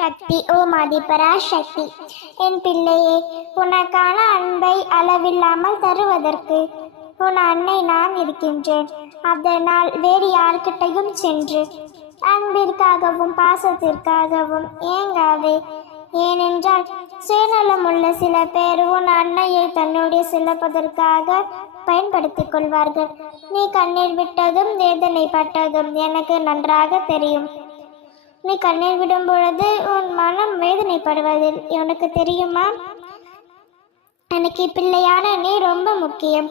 சக்தி ஓ மதிப்பரா சக்தி என் பிள்ளையே உனக்கான அன்பை அளவில்லாமல் தருவதற்கு உன் அன்னை நான் இருக்கின்றேன். அதனால் வேறு யார்கிட்டையும் சென்று அன்பிற்காகவும் பாசத்திற்காகவும் ஏங்காதே. ஏனென்றால் சுயநலம் உள்ள சில பேர் உன் அன்னையை தன்னுடைய சிலப்பதற்காக பயன்படுத்திக் கொள்வார்கள். நீ கண்ணீர் விட்டதும் வேதனைப்பட்டதும் எனக்கு நன்றாக தெரியும். நீ கண்ணீர் விடும் பொழுது உன் மனம் வேதனைப்படுவதில் உனக்கு தெரியுமா? எனக்கு பிள்ளையான நீ ரொம்ப முக்கியம்.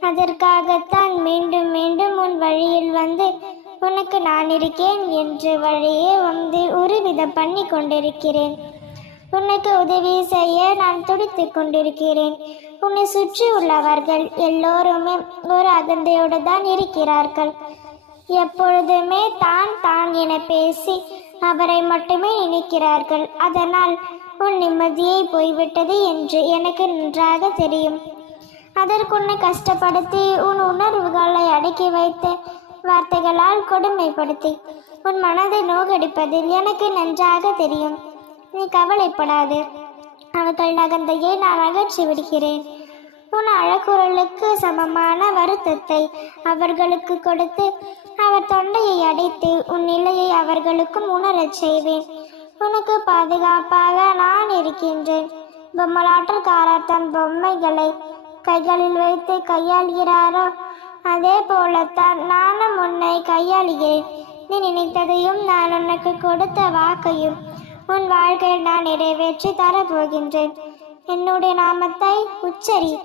அதற்காகத்தான் மீண்டும் மீண்டும் உன் வழியில் வந்து உனக்கு நான் இருக்கேன் என்று வழியே வந்து உருவிதம் பண்ணி கொண்டிருக்கிறேன். உனக்கு உதவி செய்ய நான் துடித்துக் கொண்டிருக்கிறேன். உன்னை சுற்றி உள்ளவர்கள் எல்லோருமே ஒரு அகந்தையோடு தான் இருக்கிறார்கள். எப்பொழுதுமே தான் தான் என பேசி அவரை மட்டுமே நினைக்கிறார்கள். அதனால் உன் நிம்மதியை போய்விட்டது என்று எனக்கு நன்றாக தெரியும். அதற்குன்னு கஷ்டப்படுத்தி உன் உணர்வுகளை அடக்கி வைத்து வார்த்தைகளால் கொடுமைப்படுத்தி உன் மனதை நோகடிப்பதில் எனக்கு நன்றாக தெரியும். நீ கவலைப்படாது. அவர்கள் நகர்ந்தையை நான் அகற்றி விடுகிறேன். உன் அழகுரலுக்கு சமமான வருத்தத்தை அவர்களுக்கு கொடுத்து அவர் தொண்டையை அடைத்து உன் நிலையை அவர்களுக்கும் உணரச் செய்வேன். உனக்கு பாதுகாப்பாக நான் இருக்கின்றேன். பொம்மலாட்டக்காரர் தன் பொம்மைகளை கைகளில் வைத்து கையாளுகிறாரோ? அதே போலத்தான் நானும் உன்னை கையாளுகிறேன். நீ நினைத்ததையும் நான் உனக்கு கொடுத்த வாக்கையும் உன் வாழ்க்கையில் நான் நிறைவேற்றி தரப்போகின்றேன். என்னுடைய நாமத்தை உச்சரி.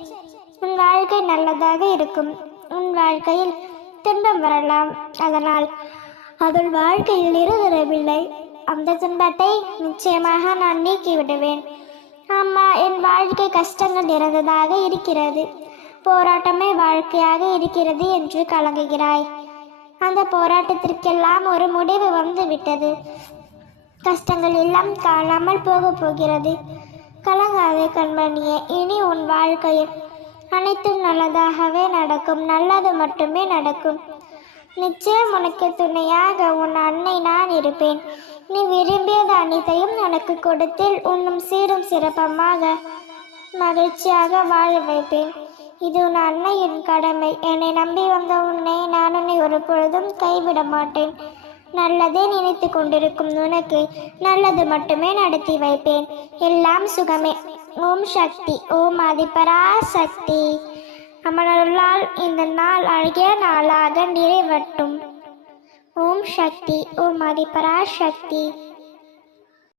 உன் வாழ்க்கை நல்லதாக இருக்கும். உன் வாழ்க்கையில் துன்பம் வரலாம். அதனால் அதன் வாழ்க்கையில் இருதரவில்லை. அந்த துன்பத்தை நிச்சயமாக நான் நீக்கிவிடுவேன். அம்மா என் வாழ்க்கை கஷ்டங்கள் நிறைந்ததாக இருக்கிறது. போராட்டமே வாழ்க்கையாக இருக்கிறது என்று கலங்குகிறாய். அந்த போராட்டத்திற்கெல்லாம் ஒரு முடிவு வந்து விட்டது கஷ்டங்கள் எல்லாம் காணாமல் போக போகிறது. கலங்காதே கண்மணியே இனி உன் வாழ்க்கையில் அனைத்தும் நல்லதாகவே நடக்கும். நல்லது மட்டுமே நடக்கும். நிச்சயம் உனக்கு துணையாக உன் அன்னை நான் இருப்பேன். நீ விரும்பியது அனைத்தையும் உனக்கு கொடுத்தில். உன்னும் சீரும் சிறப்பமாக மகிழ்ச்சியாக வாழ வைப்பேன். இது உன் அன்னையின் கடமை. என்னை நம்பி வந்த உன்னை நான் உன்னை ஒரு பொழுதும் கைவிட மாட்டேன். நல்லதே நினைத்து கொண்டிருக்கும் உனக்கு நல்லது மட்டுமே நடத்தி வைப்பேன். எல்லாம் சுகமே. ஓம் சக்தி. ஓம் ஆதிபரா சக்தி அமரருளால் இந்த நாள் அழகிய நாளாக நிறைவட்டும். ஓம் சக்தி. ஓம் ஆதிபரா சக்தி